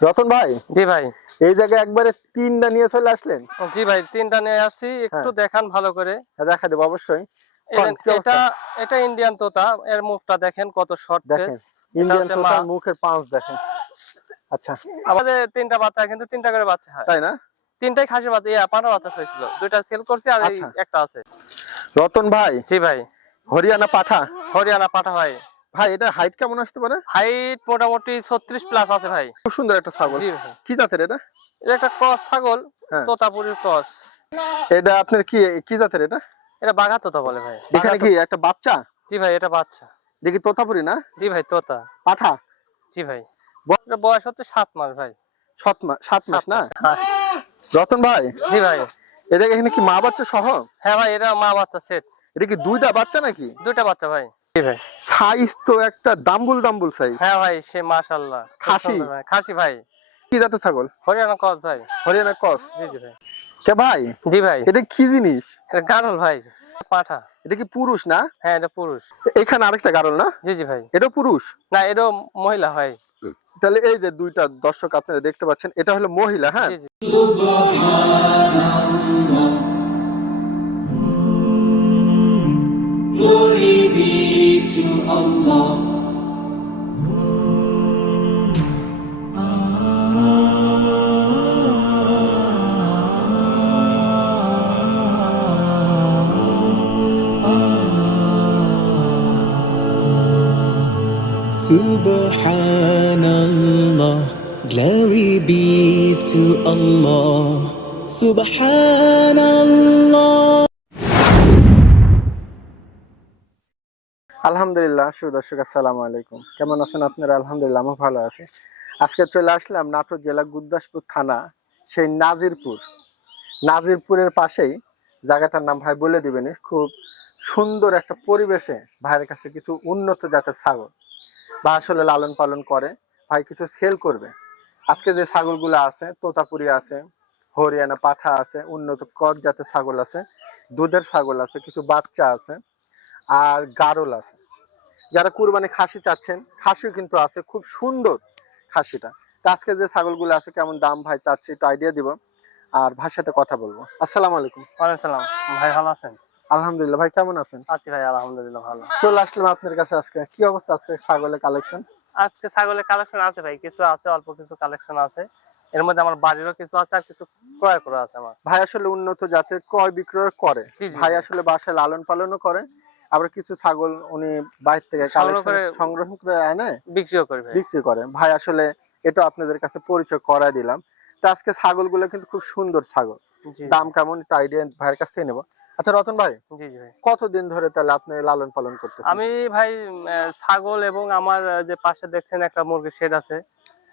রতন ভাই? জি ভাই। এই জায়গায় একবারে তিনটা নিয়ে চলে আসলেন? জি ভাই তিনটা নিয়ে আসছি একটু দেখান ভালো করে। হ্যাঁ, দেখা দেবো অবশ্যই? এটা এটা ইন্ডিয়ান তোতা এর মুখটা দেখেন কত শর্ট দেখেন ইন্ডিয়ান তোতার মুখের পাঁচ দেখেন। আচ্ছা। আমাদের তিনটা বাচ্চা কিন্তু তিনটা করে বাচ্চা হয়। তাই না? তিনটাই খাসি বাচ্চা ইয়া পাঁচটা বাচ্চা হয়েছিল। দুইটা সেল করছি আর এই আচ্ছা। একটা আছে। রতন ভাই জি ভাই। হরিয়ানা পাঠা? হরিয়ানা পাঠা ভাই। ভাই এটা হাইট কেমন আসতে পারে? হাইট মোটামুটি ছত্রিশ প্লাস আছে ভাই। খুব সুন্দর একটা ছাগল। কি জাতের এটা? এটা একটা ক্রস ছাগল হ্যাঁ। তোতাপুরির ক্রস এটা আপনার কি কি জাতের এটা? এটা বাঘা তোতা বলে ভাই। এখানে কি একটা বাচ্চা? জি ভাই এটা বাচ্চা। দেখি তোতাপুরি না? জি ভাই তোতা। পাঠা? জি ভাই। বয়স হচ্ছে সাত মাস ভাই। সাত মাস সাত মাস না? হ্যাঁ। রতন ভাই? জি ভাই। এটা এখানে কি মা বাচ্চা সহ? হ্যাঁ ভাই এটা মা বাচ্চা সেট এটা কি দুইটা বাচ্চা নাকি? দুইটা বাচ্চা ভাই। সাইজ তো একটা দাম্বুল দাম্বুল সাইজ। হ্যাঁ ভাই সে মাশাআল্লাহ। খাসি? খাসি ভাই। কি জাতের ছাগল? হরিয়ানা ক্রস ভাই। হরিয়ানা কস? জি জি ভাই। কে ভাই? জি ভাই। এটা কি জিনিস? এটা গারল ভাই পাঠা। এটা কি পুরুষ না? হ্যাঁ এটা পুরুষ। এখানে আরেকটা গারল না? জি জি ভাই। এটা পুরুষ? না এটা মহিলা ভাই। তাহলে এই যে দুইটা দর্শক আপনারা দেখতে পাচ্ছেন এটা হলো মহিলা হ্যাঁ? To Allah. Subhanallah, glory be to Allah. Subhanallah. আলহামদুলিল্লাহ, সুদর্শক, আসসালামু আলাইকুম। কেমন আছেন আপনারা? আলহামদুলিল্লাহ আমি ভালো আছি। আজকে চলে আসলাম নাটোর জেলা গুরদাসপুর থানা, সেই নাজিরপুর। নাজিরপুরের পাশেই, জায়গাটার নাম ভাই বলে দিবেন, খুব সুন্দর একটা পরিবেশে ভাইয়ের কাছে কিছু উন্নত জাতের ছাগল। বা আসলে লালন পালন করে, ভাই কিছু সেল করবে। আজকে যে ছাগলগুলো আছে, তোতাপুরি আছে, হরিয়ানা পাঠা আছে, উন্নত কর জাতের ছাগল আছে, দুধের ছাগল আছে, কিছু বাচ্চা আছে আর গারল আছে। যারা কুরবানি খাসি চাচ্ছেন খাসিও কিন্তু আছে খুব সুন্দর খাসিটা। আজকে যে ছাগলগুলো আছে কেমন দাম ভাই চাচ্ছি একটু আইডিয়া দিব। আর ভাইয়ের সাথে কথা বলব। আসসালামু আলাইকুম। সালাম ভাই ভালো আছেন? আলহামদুলিল্লাহ ভাই কেমন আছেন? আছি ভাই আলহামদুলিল্লাহ ভালো। চলে আসলাম আপনার কাছে আজকে। কি অবস্থা আজকে ছাগলের কালেকশন আজকে ছাগলের কালেকশন আছে ভাই কিছু আছে অল্প কিছু কালেকশন আছে। এর মধ্যে আমার বাড়িরও কিছু আছে আর কিছু ক্রয় করা আছে আমার। ভাই আসলে উন্নত জাতের ক্রয় বিক্রয় করে ভাই আসলে বাসায় লালন পালনও করে। আবার কিছু ছাগল উনি বাইরে থেকে সংগ্রহ করে- এনে বিক্রিও করি ভাই। বিক্রি করে। ভাই আসলে এটা আপনাদের কাছে পরিচয় করায় দিলাম। তো আজকে ছাগলগুলো কিন্তু খুব সুন্দর ছাগল। দাম কেমন আইডিয়া ভাইয়ের কাছ থেকে নেব। আচ্ছা রতন ভাই জি জি ভাই। কতদিন ধরে তাহলে আপনি লালন পালন করতেছেন? আমি ভাই ছাগল এবং আমার যে পাশে দেখছেন একটা মুরগির শেড আছে।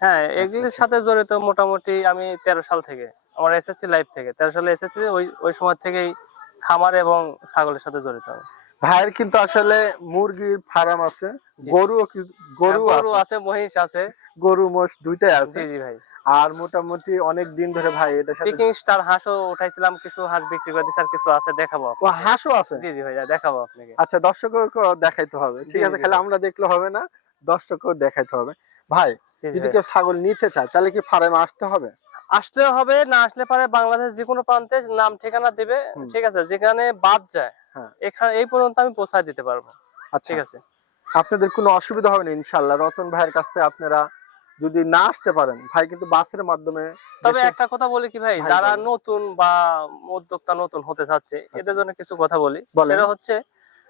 হ্যাঁ এগুলির আচ্ছা। সাথে জড়িত মোটামুটি আমি তেরো সাল থেকে আমার এসএসসি লাইফ থেকে। তেরো সালে ওই ওই সময় থেকেই খামার এবং ছাগলের সাথে জড়িত আমি। ভাইয়ের কিন্তু আসলে মুরগির ফার্ম আছে কি- গরু হ্যাঁ, গরু আছে। মহিষ আছে। গরু মোষ দুইটাই আছে। জি জি ভাই। আর মোটামুটি অনেক দিন ধরে ভাই এটার সাথে পিকিং স্টার হাঁসও উঠাইছিলাম কিছু হাঁস বিক্রি করে দিচ্ছি আর কিছু আছে দেখাবো ও। হাঁসও আছে? জি জি ভাইয়া দেখাবো আপনাকে। আচ্ছা দর্শকও দেখাইতে হবে। ঠিক আছে খালি আমরা দেখলে হবে না দর্শকও দেখাইতে হবে। ভাই যদি কেউ ছাগল নিতে চায় তাহলে কি ফার্মে আসতে হবে? আসলে হবে না আসলে পারে বাংলাদেশ যে কোনো প্রান্তে নাম ঠিকানা দিবে ঠিক আছে যেখানে বাদ যায়। হ্যাঁ। এখানে এই পর্যন্ত আমি পৌঁছায় দিতে পারব। আচ্ছা। ঠিক আছে? আপনাদের কোনো অসুবিধা হবে না ইনশাল্লাহ রতন ভাইয়ের কাছ আপনারা যদি না আসতে পারেন ভাই কিন্তু বাসের মাধ্যমে তবে একটা কথা বলি কি ভাই যারা নতুন বা উদ্যোক্তা নতুন হতে চাচ্ছে এদের জন্য কিছু কথা বলি। সেটা হচ্ছে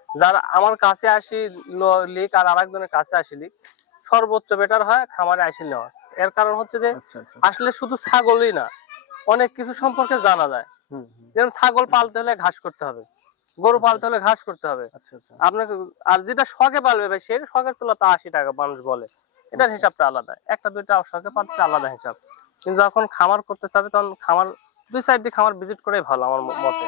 যারা আমার কাছে আসি লিক আর আরেকজনের কাছে আসি লিক সর্বোচ্চ বেটার হয় খামারে আসি নেওয়া এর কারণ হচ্ছে যে আচ্ছা আচ্ছা। আসলে শুধু ছাগলই না অনেক কিছু সম্পর্কে জানা যায়। যেমন ছাগল পালতে হলে ঘাস করতে হবে। গরু পালতে হলে ঘাস করতে হবে। আচ্ছা আচ্ছা। আপনাকে আর যেটা শখে পালবে ভাই সেই শখের তুলা তা আশি টাকা মানুষ বলে। এটার হিসাবটা আলাদা। একটা দুইটা শখে পালতে আলাদা হিসাব। কিন্তু যখন খামার করতে চাবে তখন খামার দুই সাইড দিয়ে খামার ভিজিট করেই ভালো আমার মতে।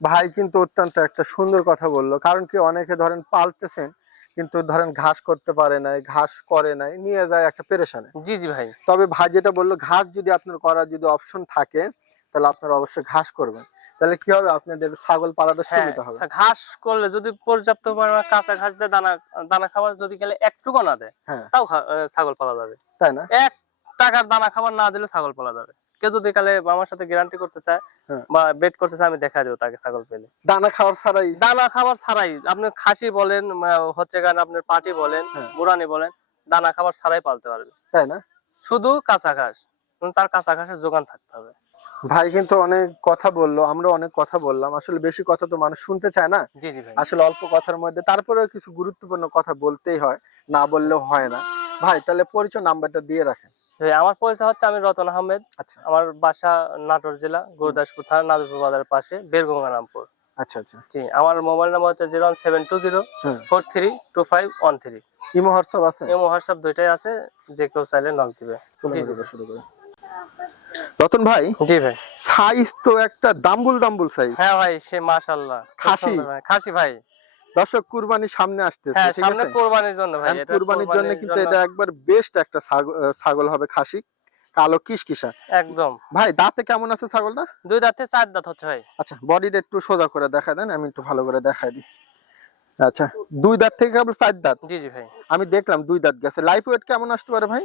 ভাই কিন্তু অত্যন্ত একটা সুন্দর কথা বলল। কারণ কি অনেকে ধরেন পালতেছেন কিন্তু ধরেন ঘাস করতে পারে নাই ঘাস করে নাই নিয়ে যায় একটা পেরেশানে। জি জি ভাই। তবে ভাই যেটা বলল ঘাস যদি আপনার করার যদি অপশন থাকে তাহলে আপনারা অবশ্যই ঘাস করবেন। তাহলে কি হবে? আপনাদের ছাগল পালাটা হ্যাঁ সুবিধা হবে। ঘাস করলে যদি পর্যাপ্ত পরিমাণে কাঁচা ঘাস দিয়ে দানা দানা খাবার যদি গেলে একটুকু না দেয় হ্যাঁ। তাও ছাগল পালা যাবে। তাই না? এক টাকার দানা খাবার না দিলে ছাগল পালা যাবে। কেউ যদি কালে আমার সাথে গ্যারান্টি করতে চায় হ্যাঁ। বা বেট করতে চায় আমি দেখা দেবো তাকে ছাগল পেলে। দানা খাওয়ার ছাড়াই। দানা খাবার ছাড়াই। আপনি খাসি বলেন হচ্ছে গান আপনার পাটি বলেন। বুড়ানি বলেন দানা খাবার ছাড়াই পালতে পারবে। তাই না? শুধু কাঁচা ঘাস। তার কাঁচা ঘাসের যোগান থাকতে হবে। ভাই কিন্তু অনেক কথা বলল আমরা অনেক কথা বললাম। আসলে বেশি কথা তো মানুষ শুনতে চায় না। আসলে অল্প কথার মধ্যে তারপরেও কিছু গুরুত্বপূর্ণ কথা বলতেই হয় না বললেও হয় না। ভাই তাহলে পরিচয় নাম্বারটা দিয়ে রাখেন। আমার পরিচয় হচ্ছে আমি রতন আহমেদ। আচ্ছা। আমার বাসা নাটোর জেলা গুরুদাসপুর থানা নাদুরপুর বাজারের পাশে বেরগঙ্গা রামপুর। আচ্ছা আচ্ছা। জি আমার মোবাইল নাম্বার হচ্ছে zero one seven two zero four three two five one three imo WhatsApp আছে? এমো হোয়াটসঅ্যাপ দুইটাই আছে যে কেউ চাইলে নক দিবে। শুরু করি। রতন ভাই জি ভাই। সাইজ তো একটা দাম্বুল দাম্বুল সাইজ হ্যাঁ ভাই সে মাশাল্লাহ খুব খাসি? খাসি ভাই। দর্শক কুরবানি সামনে আসতেছে হ্যাঁ সামনে কোরবানির জন্য ভাই এটা কুরবানির জন্য কিন্তু এটা একবার বেস্ট একটা ছাগল হবে খাসি কালো কিসকিসা একদম। ভাই দাঁতে কেমন আছে ছাগলটা? দুই দাঁতে চার দাঁত হচ্ছে ভাই। আচ্ছা বডিটা একটু সোজা করে দেখা দেন আমি একটু ভালো করে দেখাই দিই। আচ্ছা দুই দাঁত থেকে কেবল চার দাঁত? জি জি ভাই। আমি দেখলাম দুই দাঁত গেছে। লাইফ ওয়েট কেমন আসতে পারে ভাই?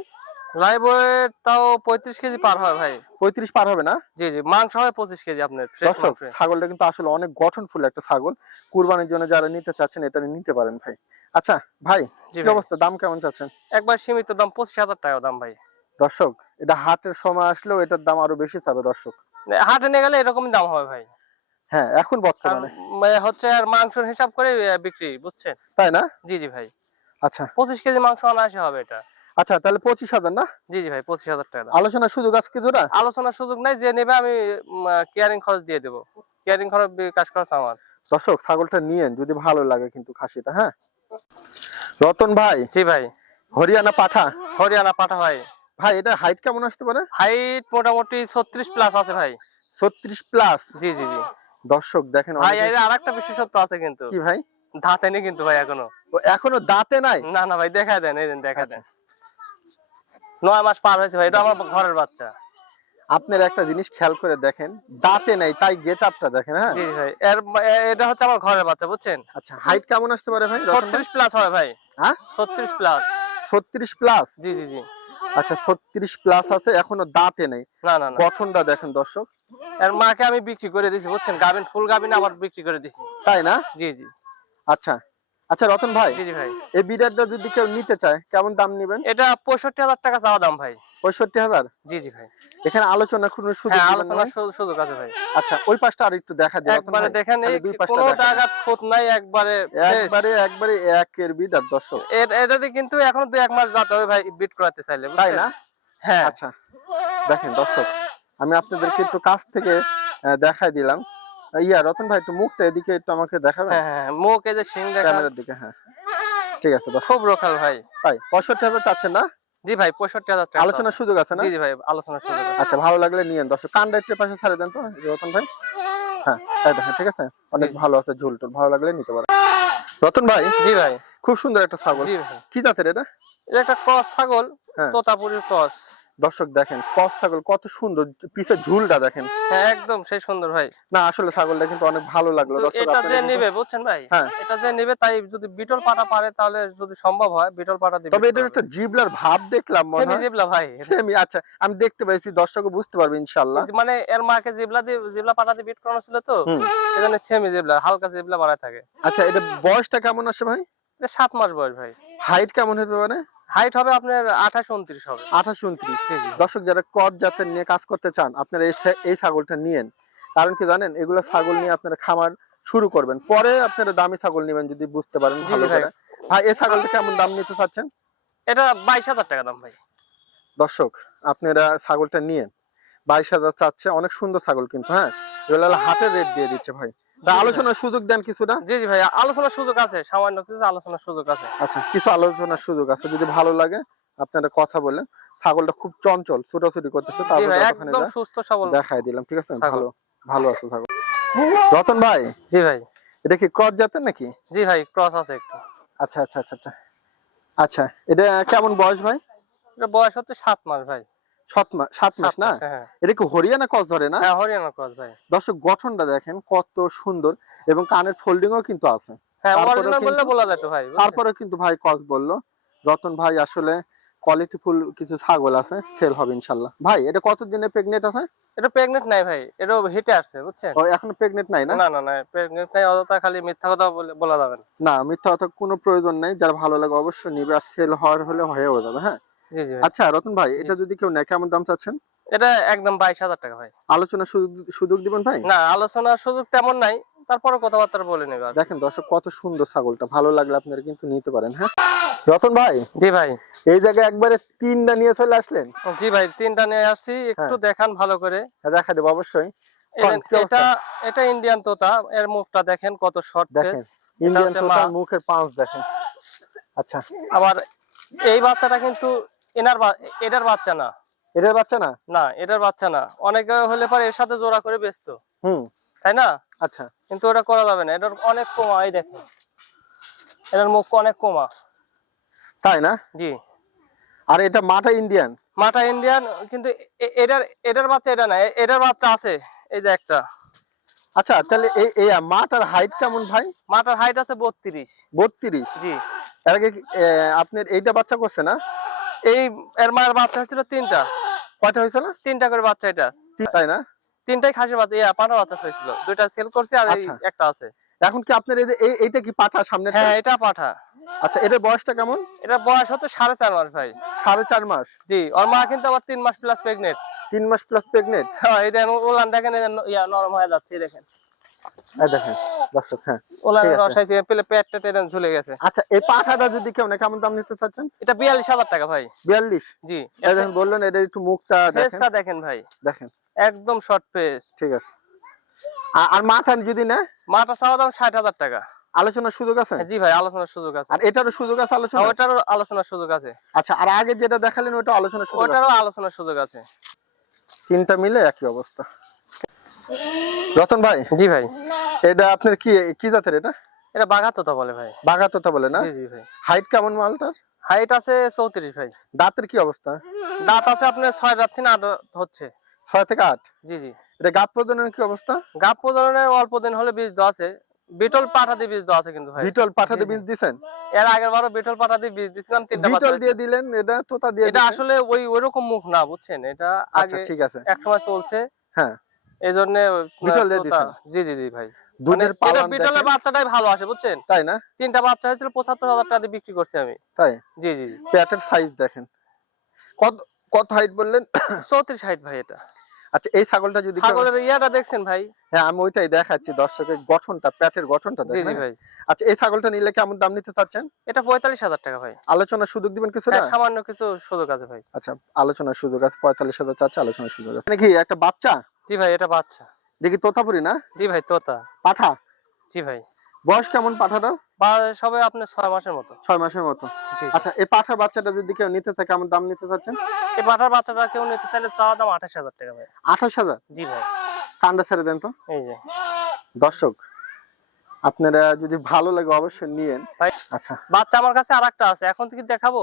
লাইভ ওয়েট তাও পঁয়ত্রিশ কেজি পার হয় ভাই। পঁয়ত্রিশ পার হবে না? জি জি মাংস হয় পঁচিশ কেজি আপনার দর্শক ছাগলটা কিন্তু আসলে অনেক গঠনফুল একটা ছাগল। কুরবানির জন্য যারা নিতে চাচ্ছেন এটা নিতে পারেন ভাই। আচ্ছা ভাই কি অবস্থা? দাম কেমন চাচ্ছেন? একবার সীমিত দাম পঁচিশ হাজার টাকা দাম ভাই। দর্শক এটা হাটের সময় আসলেও এটার দাম আরও বেশি চাবে দর্শক। হাটে নিয়ে গেলে এরকমই দাম হবে ভাই। হ্যাঁ এখন বর্তমানে। হচ্ছে আর মাংসের হিসাব করে বিক্রি বুঝছেন? তাই না? জি জি ভাই। আচ্ছা। পঁচিশ কেজি মাংস অনায়াসে হবে এটা। আচ্ছা তাহলে পঁচিশ হাজার না? জি জি ভাই পঁচিশ হাজার টাকা। আলোচনার সুযোগ আছে কিছুটা আলোচনার সুযোগ নাই যে নেবে আমি কেয়ারিং খরচ দিয়ে দেবো। কেয়ারিং খরচ বিকাশ খরচ আমার। দর্শক ছাগলটা নিয়েন যদি ভালো লাগে কিন্তু খাসিটা হ্যাঁ? রতন ভাই জি ভাই। হরিয়ানা পাঠা। হরিয়ানা পাঠা ভাই। ভাই এটা হাইট কেমন আসতে পারে? হাইট মোটামুটি ছত্রিশ প্লাস আছে ভাই। ছত্রিশ প্লাস জি জি জি। দর্শক দেখেন ভাই এর আরেকটা বিশেষত্ব আছে কিন্তু। কি ভাই? দাঁতে নেই কিন্তু ভাই এখনও। এখনও দাঁতে নাই? না না ভাই দেখা দেন এই দেন দেখা আচ্ছা। দেন নয় মাস পার হয়েছে ভাই এটা আমার ঘরের বাচ্চা। আপনার একটা জিনিস খেয়াল করে দেখেন দাঁতে নাই তাই গেট আপটা দেখেন হ্যাঁ? জি ভাই এর এটা হচ্ছে আমার ঘরের বাচ্চা বুঝছেন? আচ্ছা হাইট কেমন আসতে পারে ভাই ছত্রিশ প্লাস হবে ভাই। হ্যাঁ? ছত্রিশ প্লাস ছত্রিশ প্লাস জি জি জি। আচ্ছা ছত্রিশ প্লাস আছে এখনও দাঁতে নেই। না না গঠনটা দেখেন দর্শক। এর মাকে আমি বিক্রি করে দিছি বুঝছেন? গাবিন ফুল গাবিন আবার বিক্রি করে দিছি। তাই না? জি জি। আচ্ছা। আচ্ছা রতন ভাই জি ভাই। এই বিডারটা যদি কেউ নিতে চায় কেমন দাম নেবেন? এটা পঁয়ষট্টি হাজার টাকা চাওয়া দাম ভাই। পঁয়ষট্টি হাজার? জি জি ভাই। এখানে আলোচনা কোনো সুযোগ হ্যাঁ দিবেন না আলোচনার ভাই? সু- সুযোগ আছে ভাই। আচ্ছা ওই পাশটা আর একটু দেখা রতন একবারে দেখেন এই কোনো দেখা জায়গা খোঁত নাই একবারে একবারে একবারে একের বিডার দর্শক। এর এটাতে কিন্তু এখন দুই এক মাস যেতে হবে ভাই বিট করাতে চাইলে তাই না? হ্যাঁ। আচ্ছা দেখেন দর্শক আমি আপনাদেরকে একটু কাছ থেকে দেখাই দিলাম। ইয়া রতন ভাই একটু মুখটা এদিকে একটু আমাকে দেখাবেন? হ্যাঁ হ্যাঁ মুখ এই যে সিং দেখা ক্যামেরার দিকে হ্যাঁ। ঠিক আছে খুব রোখাল ভাই। তাই পঁয়ষট্টি হাজার চাচ্ছেন না? জি ভাই পঁয়ষট্টি হাজার টাকা আলোচনার সুযোগ আছে না? জি ভাই আলোচনার সুযোগ আছে। আচ্ছা ভালো লাগলে নিয়েন। দর্শক কানটা একটু পাশে ছাড়ে দেন তো রতন ভাই। হ্যাঁ তাই দেখেন ঠিক আছে? অনেক ভালো আছে ঝুল টুল ভালো লাগলে নিতে পারেন। রতন ভাই জি ভাই। খুব সুন্দর একটা ছাগল। জি ভাই। কি জাতের এটা? এটা একটা ক্রস ছাগল হ্যাঁ। তোতাপুরির ক্রস। দর্শক দেখেন কস ছাগল কত সুন্দর পিছের ঝুলটা দেখেন। হ্যাঁ একদম সেই সুন্দর ভাই। না আসলে ছাগলটা কিন্তু অনেক ভালো লাগল দর্শক এটা যে নিবে বুঝছেন ভাই? হ্যাঁ। এটা যে নিবে তাই যদি বিটল পাটা পারে তাহলে যদি সম্ভব হয় বিটল পাটা দিবে। তবে এটার একটা জিবলার ভাব দেখলাম মনে হয়। জিবলা ভাই। সেমি আচ্ছা আমি দেখতে পাইছি দর্শকও বুঝতে পারবে ইনশাল্লাহ মানে এর মাকে জিবলা দিয়ে জিবলা পাটা দিয়ে বিট করানো ছিল তো। এজন্য সেমি জিবলা হালকা জিবলা বাড়ায় থাকে। আচ্ছা এটা বয়সটা কেমন আসে ভাই? এটা সাত মাস বয়স ভাই। হাইট কেমন হতে পারে? হাইট হবে আপনার আঠাশ উনত্রিশ হবে। আঠাশ উনত্রিশ দর্শক যারা ক্রস জাতের নিয়ে কাজ করতে চান আপনারা এই ছাগলটা নিয়েন। কারণ কি জানেন এগুলো ছাগল নিয়ে আপনারা খামার শুরু করবেন। পরে আপনারা দামি ছাগল নেবেন যদি বুঝতে পারেন ভালো ভাই। করে। ভাই এই ছাগলটা কেমন দাম নিতে চাচ্ছেন? এটা বাইশ হাজার টাকা দাম ভাই। দর্শক আপনারা ছাগলটা নিয়েন। বাইশ হাজার চাচ্ছে অনেক সুন্দর ছাগল কিন্তু হ্যাঁ? এগুলো হাতের রেট দিয়ে দিচ্ছে ভাই। আলোচনার সুযোগ দেন কিছুটা? জি জি ভাই আলোচনার সুযোগ আছে সামান্য কিছু আলোচনার সুযোগ আছে। আচ্ছা কিছু আলোচনার সুযোগ আছে যদি ভালো লাগে আপনারা কথা বলেন। ছাগলটা খুব চঞ্চল ছোটাছুটি করতেছে একদম সুস্থ সবল। দেখাই দিলাম ঠিক আছে? ভালো ভালো আছে ছাগল। রতন ভাই? জি ভাই। এটা কি ক্রস জাতের নাকি? জি ভাই ক্রস আছে একটু। আচ্ছা আচ্ছা আচ্ছা আচ্ছা। আচ্ছা এটা কেমন বয়স ভাই? এটা বয়স হচ্ছে সাত মাস ভাই। সাত মাস সাত মাস না? হ্যাঁ। এটা কি হরিয়ানা ক্রস ধরে না? হ্যাঁ হরিয়ানা ক্রস ভাই। দর্শক গঠনটা দেখেন কত সুন্দর এবং কানের ফোল্ডিংও কিন্তু আছে। হ্যাঁ? তারপরে কিন্তু ভাই কস বলল রতন ভাই আসলে কোয়ালিটি ফুল কিছু ছাগল আছে সেল হবে ইনশাল্লাহ। ভাই এটা কত দিনে প্রেগনেন্ট আছে? এটা প্রেগনেন্ট নাই ভাই এটা হিটে আসছে বুঝছেন? ও এখনও প্রেগনেন্ট নাই না? না না না প্রেগনেন্ট নাই অযথা খালি মিথ্যা কথা বলে যাবে না। মিথ্যা কথা কোনো প্রয়োজন নাই যার ভালো লাগে অবশ্যই নিবে আর সেল হওয়ার হলে হয়েও যাবে হ্যাঁ। আচ্ছা রতন ভাই এটা যদি কেউ নেয় কেমন দাম চাচ্ছেন? এটা একদম বাইশ হাজার টাকা ভাই। আলোচনা সুযোগ দিবেন ভাই? না আলোচনা সুযোগ তেমন নাই তারপরে কথাবার্তা বলে নেবে দেখেন দর্শক কত সুন্দর ছাগলটা ভালো লাগলে আপনারা কিন্তু নিতে পারেন হ্যাঁ? রতন ভাই জি ভাই। এই জায়গায় একবারে তিনটা নিয়ে চলে আসলেন? জি ভাই তিনটা নিয়ে আসছি একটু দেখান ভালো করে। হ্যাঁ, দেখা দেবো অবশ্যই? এটা এটা ইন্ডিয়ান তোতা এর মুখটা দেখেন কত শর্ট দেখেন ইন্ডিয়ান তোতার। মুখের পাঁচ দেখেন। আচ্ছা। আবার এই বাচ্চাটা কিন্তু এনার এটার বাচ্চা না। এটার বাচ্চা না? না এটার বাচ্চা না। অনেকে হলে পরে এর সাথে জোড়া করে ব্যস্ত হুম। তাই না? আচ্ছা। কিন্তু ওটা করা যাবে না। এটার অনেক কমা এই দেখেন। এটার মুখ অনেক কমা। তাই না? জি। আর এটা মাটা ইন্ডিয়ান? মাটা ইন্ডিয়ান কিন্তু এটার এটার বাচ্চা এটা না। এটার বাচ্চা আছে এই যে একটা। আচ্ছা তাহলে এই এই মাটার হাইট কেমন ভাই? মাটার হাইট আছে বত্রিশ। বত্রিশ? জি। এর আগে আপনার এইটা বাচ্চা করছে না? এই এর মায়ের বাচ্চা হয়েছিল তিনটা। কয়টা হয়েছে না তিনটা করে বাচ্চা এটা। তাই না? তিনটাই খাসির বাচ্চা ইয়া পাঁটা বাচ্চা হয়েছিল। দুইটা সেল করছি আর এই আচ্ছা। একটা আছে। এখন কি আপনার এই এইটা কি পাঠা সামনে হ্যাঁ এটা পাঠা। আচ্ছা এটার বয়সটা কেমন? এটা বয়স হচ্ছে সাড়ে চার মাস ভাই। সাড়ে চার মাস? জি ওর মা কিন্তু আবার তিন মাস প্লাস প্রেগনেন্ট তিন মাস প্লাস প্রেগনেন্ট হ্যাঁ এটা ওলান দেখেন ইয়া নরম হয়ে যাচ্ছে দেখেন। দেখেন দর্শক হ্যাঁ ওলান ঠিক আছে। পেলে পেটটা টেনে ঝুলে গেছে। আচ্ছা এই পাঠাটা যদি কেউ না কেমন দাম নিতে চাচ্ছেন? এটা বিয়াল্লিশ হাজার টাকা ভাই। বিয়াল্লিশ? জি দেখেন বললেন এটা একটু মুখটা দেখেন। ফেসটা দেখেন ভাই। দেখেন। একদম শর্ট ফেস। ঠিক আছে। আর মাথা যদি না মাটা চাওয়া দাম ষাট হাজার টাকা। আলোচনার সুযোগ আছে? জি ভাই আলোচনার সুযোগ আছে। আর এটারও সুযোগ আছে আলোচনা ওটারও আলোচনার সুযোগ আছে। আচ্ছা আর আগে যেটা দেখালেন ওটা আলোচনার সুযোগ ওটারও আলোচনার সুযোগ আছে। তিনটা মিলে একই অবস্থা। রতন ভাই? জি ভাই। এটা আপনার কি কি জাতের এটা? এটা বাঘাতোতা বলে ভাই। বাগাতোতা বলে না? জি জি ভাই। হাইট কেমন মালটার? হাইট আছে চৌত্রিশ ভাই। দাঁতের কি অবস্থা? দাঁত আছে আপনার ছয় দাঁত থেকে আট হচ্ছে। ছয় থেকে আট? জি জি। এটা গাত প্রজননের কি অবস্থা? গাপ প্রজননের অল্প দিন হলে বীজ দেওয়া আছে। বিটল পাঠা দিয়ে বীজ দেওয়া আছে কিন্তু ভাই। বিটল জি। বীজ দিছেন? এর আগের বারও বিটল পাঠা দিয়ে বীজ দিছিলাম তিনটা বিটল দিয়ে দিলেন এটা তোতা দিয়ে এটা আসলে ওই ওইরকম মুখ না বুঝছেন? এটা আচ্ছা আগে ঠিক আছে। এক সময় চলছে। হ্যাঁ। এই জন্য বিটল দিয়ে দিছেন। জি জি জি ভাই। মানে দুধের পালন বিটলের বাচ্চাটাই ভালো আসে বুঝছেন? তাই না? তিনটা বাচ্চা হয়েছিল পঁচাত্তর হাজার টাকা দিয়ে বিক্রি করছি আমি। তাই? জি জি জি। পেটের সাইজ দেখেন। কত কত হাইট বললেন? চৌত্রিশ হাইট ভাই এটা। আচ্ছা এই ছাগলটা যদি ছাগলের ইয়াটা দেখছেন ভাই? হ্যাঁ আমি ওইটাই দেখাচ্ছি দর্শকের গঠনটা পেটের গঠনটা দেখেন? ভাই। আচ্ছা এই ছাগলটা নিলে কেমন দাম নিতে চাচ্ছেন? এটা পঁয়তাল্লিশ হাজার টাকা ভাই। আলোচনার সুযোগ দিবেন কিছু হ্যাঁ, সামান্য কিছু সুযোগ আছে ভাই। আচ্ছা আলোচনার সুযোগ আছে পঁয়তাল্লিশ হাজার চাচ্ছে আলোচনার সুযোগ আছে। নাকি একটা বাচ্চা? জি ভাই এটা বাচ্চা। দেখি তোতাপুরি না? জি ভাই তোতা। পাঠা? জি ভাই। বয়স কেমন পাঠাটার? সবে আপনার ছয় মাসের মতো। ছয় মাসের মতো। আচ্ছা এই পাঠার বাচ্চাটা যদি কেউ নিতে চায় কেমন দাম নিতে চাচ্ছেন? এই পাঠার বাচ্চাটা কেউ নিতে চাইলে চাওয়া দাম আঠাশ হাজার টাকা ভাই। আঠাশ হাজার? জি ভাই। কান্ডা ছেড়ে দেন তো। এই যে। দর্শক আপনারা যদি ভালো লাগে অবশ্যই নিয়েন। আচ্ছা। বাচ্চা আমার কাছে আর একটা আছে। এখন থেকে দেখাবো?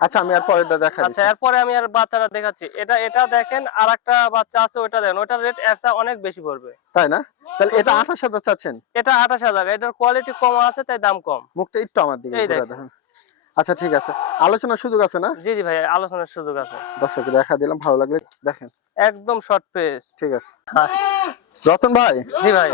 আচ্ছা আমি আর পরেরটা দেখা আচ্ছা এরপরে আমি আর বাচ্চাটা দেখাচ্ছি। এটা এটা দেখেন আর একটা বাচ্চা আছে ওটা দেখেন ওটার রেট একটা অনেক বেশি পড়বে। তাই না? তাহলে এটা আঠাশ হাজার চাচ্ছেন? এটা আঠাশ হাজার। এটার কোয়ালিটি কম আছে তাই দাম কম। মুখটা একটু আমার দিকে ঘুরে দেখেন। আচ্ছা ঠিক আছে। আলোচনার সুযোগ আছে না? জি জি ভাই আলোচনার সুযোগ আছে। দর্শক দেখা দিলাম ভালো লাগলে দেখেন। একদম শর্ট পেস ঠিক আছে। রতন ভাই? জি ভাই।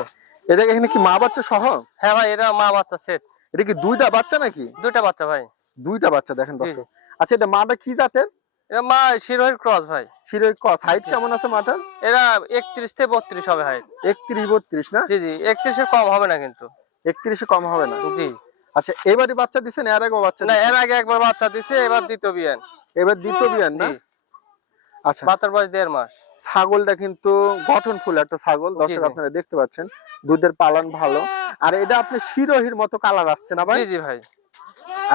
এটা এখানে কি মা বাচ্চা সহ? হ্যাঁ ভাই এটা মা বাচ্চা সেট এটা কি দুইটা বাচ্চা নাকি? দুইটা বাচ্চা ভাই। দুইটা বাচ্চা দেখেন দর্শক। আচ্ছা এটা মাটা কি জাতের? এটা মা শিরোহির ক্রস ভাই। শিরোই কস হাইট কেমন আছে মাটার? এরা একত্রিশ থেকে বত্রিশ হবে হাইট একত্রিশ বত্রিশ না? জি জি একত্রিশের কম হবে না কিন্তু। একত্রিশে কম হবে না? জি। আচ্ছা এবারে বাচ্চা দিচ্ছেন এর আগেও বাচ্চা না এর আগে একবার বাচ্চা দিছে এবার দ্বিতীয় বিয়ান। এবার দ্বিতীয় বিয়ান না? আচ্ছা। বাচ্চার বয়স দেড় মাস। ছাগলটা কিন্তু গঠনফুল একটা ছাগল। দর্শক আপনারা দেখতে পাচ্ছেন দুধের পালন ভালো। আর এটা আপনি শিরোহির মতো কালার আসছে না ভাই? জি জি ভাই।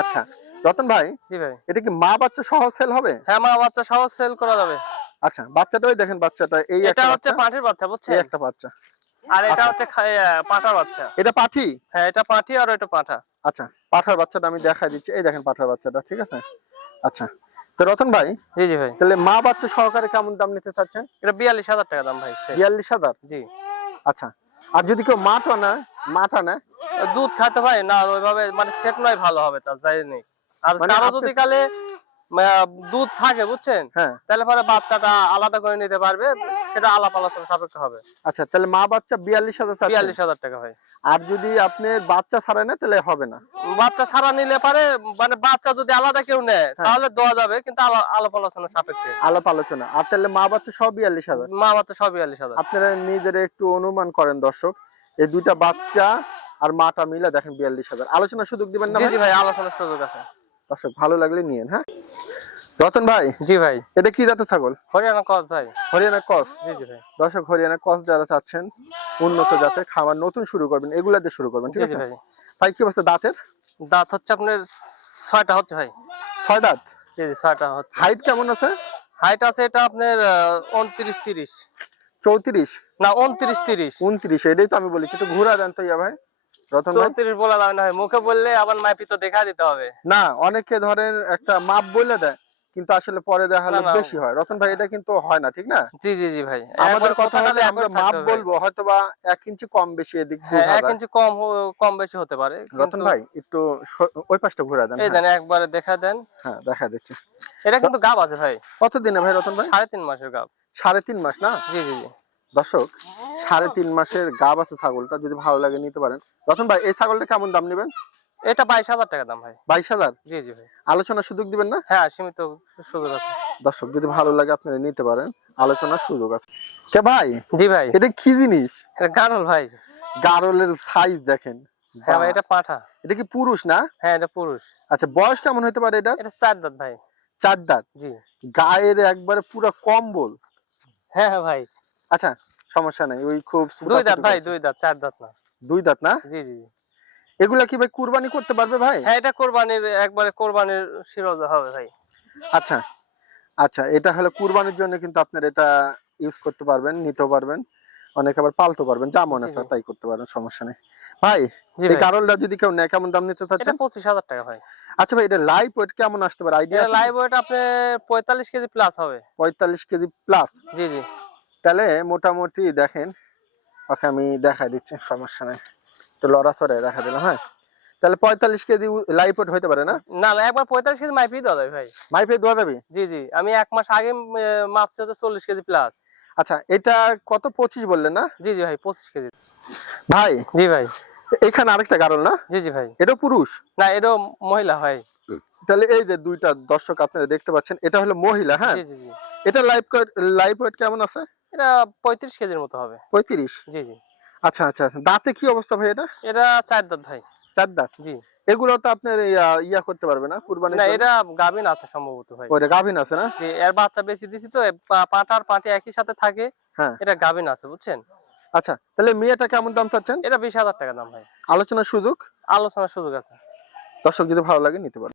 আচ্ছা রতন ভাই জি ভাই। এটা কি মা বাচ্চা সহ সেল হবে? হ্যাঁ মা বাচ্চা সহজ সেল করা যাবে। আচ্ছা বাচ্চাটা ওই দেখেন বাচ্চাটা এই এটা হচ্ছে বাচ্চা। পাঠির বাচ্চা এই একটা বাচ্চা। আর এটা। হচ্ছে পাঠার বাচ্চা। এটা পাঠি? হ্যাঁ এটা পাঠি আর এটা পাঠা। আচ্ছা পাঠার বাচ্চাটা আমি দেখা দিচ্ছি। এই দেখেন পাঠার বাচ্চাটা ঠিক আছে? আচ্ছা তো রতন ভাই জি জি ভাই। তাহলে মা বাচ্চা সহকারে কেমন দাম নিতে চাচ্ছেন? এটা বিয়াল্লিশ হাজার টাকা দাম ভাই। বিয়াল্লিশ হাজার? জি। আচ্ছা আর যদি কেউ মাটা নেয় মাটা নেয়? দুধ খাতে ভাই না ওইভাবে মানে সেট নয় ভালো হবে তার যাই নেই। আর মানে যদি কালে দুধ থাকে বুঝছেন? হ্যাঁ। তাহলে পরে বাচ্চাটা আলাদা করে নিতে পারবে সেটা আলাপ আলোচনা সাপেক্ষে হবে। আচ্ছা তাহলে মা বাচ্চা বিয়াল্লিশ হাজার বিয়াল্লিশ হাজার টাকা ভাই আর যদি আপনি বাচ্চা ছাড়ায় না তাহলে হবে না। বাচ্চা ছাড়া নিলে পারে মানে বাচ্চা যদি আলাদা কেউ নেয় হ্যাঁ। তাহলে দেওয়া যাবে কিন্তু আলাপ আলোচনা সাপেক্ষে। আলাপ আলোচনা। আর তাহলে মা বাচ্চা সব বিয়াল্লিশ হাজার। মা বাচ্চা সব বিয়াল্লিশ হাজার। আপনারা নিজেরা একটু অনুমান করেন দর্শক। এই দুইটা বাচ্চা আর মাটা মিলে দেখেন বিয়াল্লিশ হাজার। আলোচনা সুযোগ দিবেন না ভাই আলোচনার সুযোগ আছে। দর্শক ভালো লাগলে নিয়েন হ্যাঁ? রতন ভাই জি ভাই। এটা কি জাতের ছাগল? হরিয়ানা কস ভাই। হরিয়ানা কস? জি জি ভাই। দর্শক হরিয়ানা কস যারা চাচ্ছেন উন্নত জাতের খামার নতুন শুরু করবেন এগুলা দিয়ে শুরু করবেন ঠিক আছে? ভাই। ভাই কি অবস্থা দাঁতের? দাঁত হচ্ছে আপনার ছয়টা হচ্ছে ভাই। ছয় দাঁত? জি জি ছয়টা হচ্ছে। হাইট কেমন আছে? হাইট আছে এটা আপনার উনত্রিশ তিরিশ। চৌত্রিশ? না উনত্রিশ তিরিশ। উনত্রিশ এটাই তো আমি বলেছি একটু ঘুরা দেন তো ইয়া ভাই। রতন ভাই চৌত্রিশ বলা যাবে না ভাই। মুখে বললে আবার তো দেখা দিতে হবে। না অনেকে ধরেন একটা মাপ বলে দেয় কিন্তু আসলে পরে দেখা হলে না, না। বেশি হয়। রতন ভাই এটা কিন্তু হয় না ঠিক না? জি জি জি ভাই। আমাদের কথা হলে আমরা মাপ বলব হয়তো বা এক ইঞ্চি কম বেশি এদিক হ্যাঁ। ইঞ্চি কম কম বেশি হতে পারে রতন ভাই একটু ওই পাশটা ঘুরা দেন এই হ্যাঁ, দেন একবারে দেখা দেন। হ্যাঁ দেখা দিচ্ছে। এটা কিন্তু গাব আছে ভাই। কত দিনে ভাই রতন ভাই? সাড়ে তিন মাসের গাব। সাড়ে তিন মাস না? জি জি জি। দর্শক সাড়ে তিন মাসের গাব আছে ছাগলটা যদি ভালো লাগে নিতে পারেন। রতন ভাই এই ছাগলটা কেমন দাম নেবেন? এটা বাইশ হাজার টাকা দাম ভাই। বাইশ হাজার? জি জি ভাই। আলোচনার সুযোগ দিবেন না? হ্যাঁ সীমিত সুযোগ আছে। দর্শক যদি ভালো লাগে আপনারা নিতে পারেন আলোচনার সুযোগ আছে। কে ভাই? জি ভাই। এটা কি জিনিস? এটা গারল ভাই। গারলের সাইজ দেখেন। হ্যাঁ ভাই এটা পাঠা। এটা কি পুরুষ না? হ্যাঁ এটা পুরুষ। আচ্ছা বয়স কেমন হতে পারে এটা এটা চার দাঁত ভাই। চার দাঁত? জি। গায়ের একবারে পুরো কম্বল। হ্যাঁ হ্যাঁ ভাই। আচ্ছা সমস্যা নাই ওই খুব দুই দাঁত ভাই দুই দাঁত চার দাঁত না। দুই দাঁত না? জি জি। এগুলা কি ভাই কুরবানি করতে পারবে ভাই? হ্যাঁ এটা কোরবানির একবারে কোরবানির শিরোজ হবে ভাই। আচ্ছা আচ্ছা এটা হলো কুরবানির জন্য কিন্তু আপনার এটা ইউজ করতে পারবেন নিতেও পারবেন অনেক আবার পালতে পারবেন যা মনে হয় তাই করতে পারবেন সমস্যা নেই। ভাই এই কারলটা যদি কেউ নেয় কেমন দাম নিতে চাচ্ছেন? পঁচিশ হাজার টাকা ভাই। আচ্ছা ভাই এটা লাইভ ওয়েট কেমন আসতে পারে? আইডিয়া লাইভ ওয়েট আপনি পঁয়তাল্লিশ কেজি প্লাস হবে। পঁয়তাল্লিশ কেজি প্লাস জি জি। তাহলে মোটামুটি দেখেন ওকে আমি দেখা দিচ্ছি সমস্যা নেই। তো লড়াচড়ে দেখা দিলাম হ্যাঁ? তাহলে পঁয়তাল্লিশ কেজি ওয়েট হতে পারে না? না না একবার পঁয়তাল্লিশ কেজি মাইপি দেওয়া যাবে ভাই। মাইফে দেওয়া যাবে? জি জি আমি এক মাস আগে মাপছি হচ্ছে চল্লিশ কেজি প্লাস আচ্ছা এটা কত পঁচিশ বললেন না? জি জি ভাই পঁচিশ কেজি। ভাই জি ভাই। এখানে আরেকটা কারণ না? জি জি ভাই। এটা পুরুষ? না এটা মহিলা ভাই। তাহলে এই যে দুইটা দর্শক আপনারা দেখতে পাচ্ছেন এটা হলো মহিলা হ্যাঁ? এটা লাইভ লাইভ ওয়েট কেমন আছে? এটা পঁয়ত্রিশ কেজির মতো হবে। পঁয়ত্রিশ? জি জি। আচ্ছা আচ্ছা আচ্ছা। দাঁতে কি অবস্থা ভাই এটা? এটা চার দাঁত ভাই। চার দাঁত? জি। এগুলো তো আপনার ইয়া করতে পারবে না কুরবানি না এটা গাভিন আছে সম্ভবত ভাই। ওইটা গাভিন আছে না? যে এর বাচ্চা বেশি দিছি তো এ পা- পাঁটা আর পাটি একই সাথে থাকে হ্যাঁ। এটা গাভিন আছে বুঝছেন? আচ্ছা তাহলে মেয়েটা কেমন দাম চাচ্ছেন? এটা বিশ হাজার টাকা দাম ভাই। আলোচনার সুযোগ? আলোচনার সুযোগ আছে। দর্শক যদি ভালো লাগে নিতে পারে।